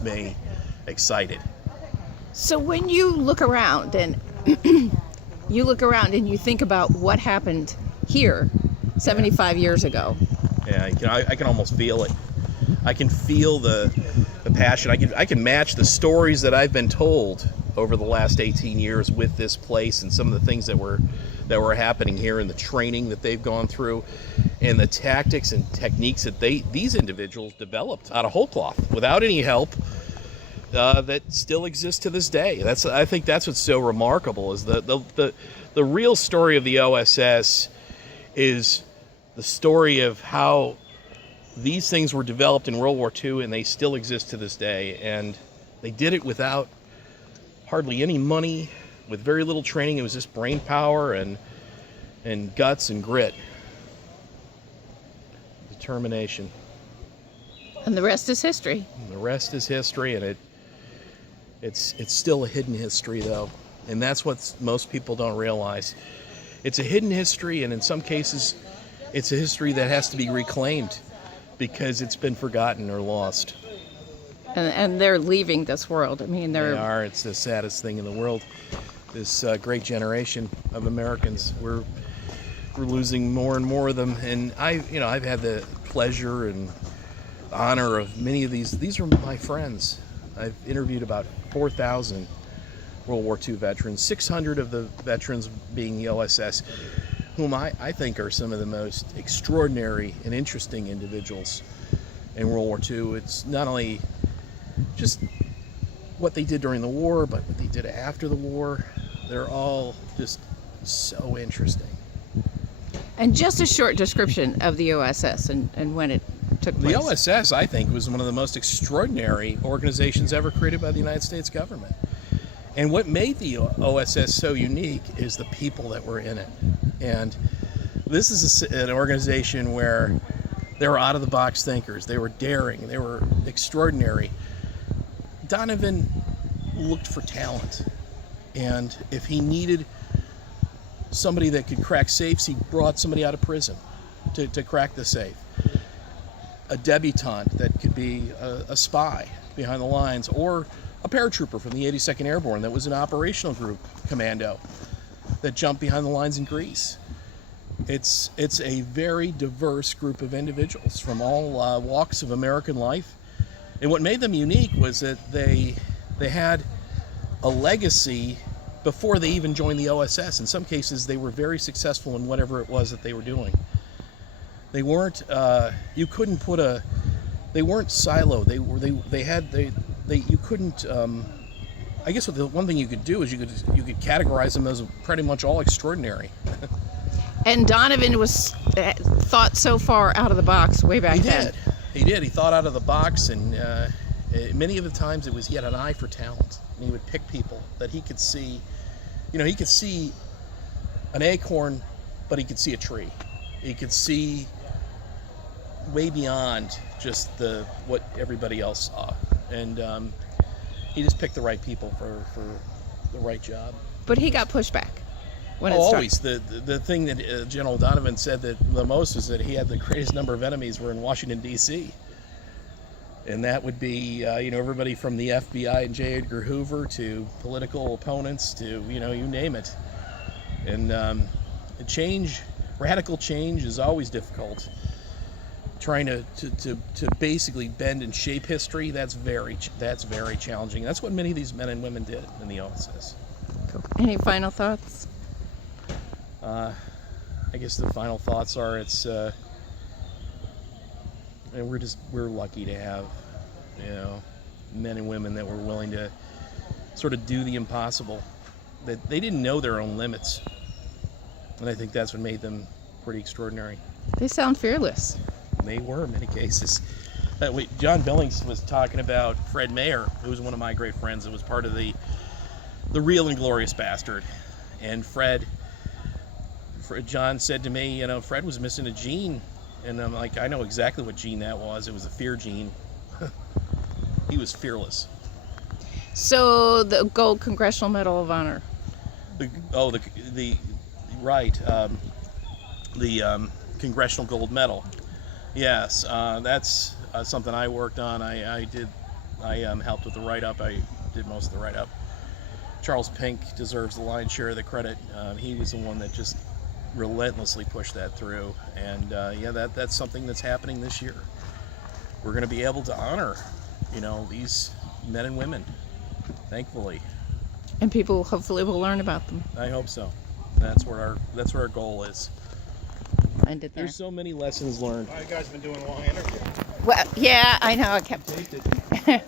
keeps me excited. So when you look around and you think about what happened here 75 years ago. Yeah, I can almost feel it. I can feel the passion. I can match the stories that I've been told over the last 18 years with this place and some of the things that were happening here, and the training that they've gone through, and the tactics and techniques that these individuals developed out of whole cloth without any help, that still exists to this day. I think that's what's so remarkable, is the real story of the OSS is the story of how these things were developed in World War II, and they still exist to this day. And they did it without hardly any money, with very little training. It was just brain power and guts and grit, determination. And the rest is history. And the rest is history, and it's still a hidden history, though. And that's what most people don't realize. It's a hidden history, and in some cases, it's a history that has to be reclaimed because it's been forgotten or lost. And they're leaving this world. I mean, They are. It's the saddest thing in the world. This great generation of Americans, we're losing more and more of them. And I've had the pleasure and honor of many of these. These are my friends. I've interviewed about 4,000 World War II veterans, 600 of the veterans being the OSS, whom I think are some of the most extraordinary and interesting individuals in World War II. It's not only just what they did during the war, but what they did after the war. They're all just so interesting. And just a short description of the OSS and when it took place. The OSS, I think, was one of the most extraordinary organizations ever created by the United States government. And what made the OSS so unique is the people that were in it. And this is an organization where they were out-of-the-box thinkers. They were daring. They were extraordinary. Donovan looked for talent. And if he needed somebody that could crack safes, he brought somebody out of prison to crack the safe. A debutante that could be a spy behind the lines, or a paratrooper from the 82nd Airborne that was an operational group commando that jumped behind the lines in Greece. It's a very diverse group of individuals from all walks of American life. And what made them unique was that they had a legacy before they even joined the OSS. In some cases, they were very successful in whatever it was that they were doing. They weren't. You couldn't put a. They weren't siloed. You couldn't. I guess the one thing you could do is you could categorize them as pretty much all extraordinary. And Donovan was thought so far out of the box way back then. He did. He thought out of the box, and many of the times he had an eye for talent, and he would pick people that he could see. He could see an acorn, but he could see a tree. He could see way beyond just what everybody else saw, and he just picked the right people for the right job. But he got pushback when it started. Always. The thing that General Donovan said that the most is that he had the greatest number of enemies were in Washington, D.C. And that would be everybody from the FBI and J. Edgar Hoover to political opponents to you name it. And radical change is always difficult. Trying to basically bend and shape history, that's very challenging. That's what many of these men and women did in the OSS. Cool. Any final thoughts? I guess the final thoughts are and we're lucky to have men and women that were willing to sort of do the impossible. That they didn't know their own limits, and I think that's what made them pretty extraordinary. They sound fearless. They were in many cases. John Billings was talking about Fred Mayer, who was one of my great friends and was part of the Real and Glorious Bastard. And John said to me, Fred was missing a gene. And I'm like, I know exactly what gene that was. It was a fear gene. He was fearless. So the Gold Congressional Medal of Honor. The Congressional Gold Medal. Yes, that's something I worked on. I did I helped with the write-up. I did most of the write-up. Charles Pink deserves the lion's share of the credit. He was the one that just relentlessly pushed that through. And yeah, that's something that's happening this year. We're going to be able to honor, these men and women, thankfully. And people hopefully will learn about them. I hope so. That's what our goal is. End it there. There's so many lessons learned. You guys have been doing a long interview. Well, yeah, I know. I kept. Taped it.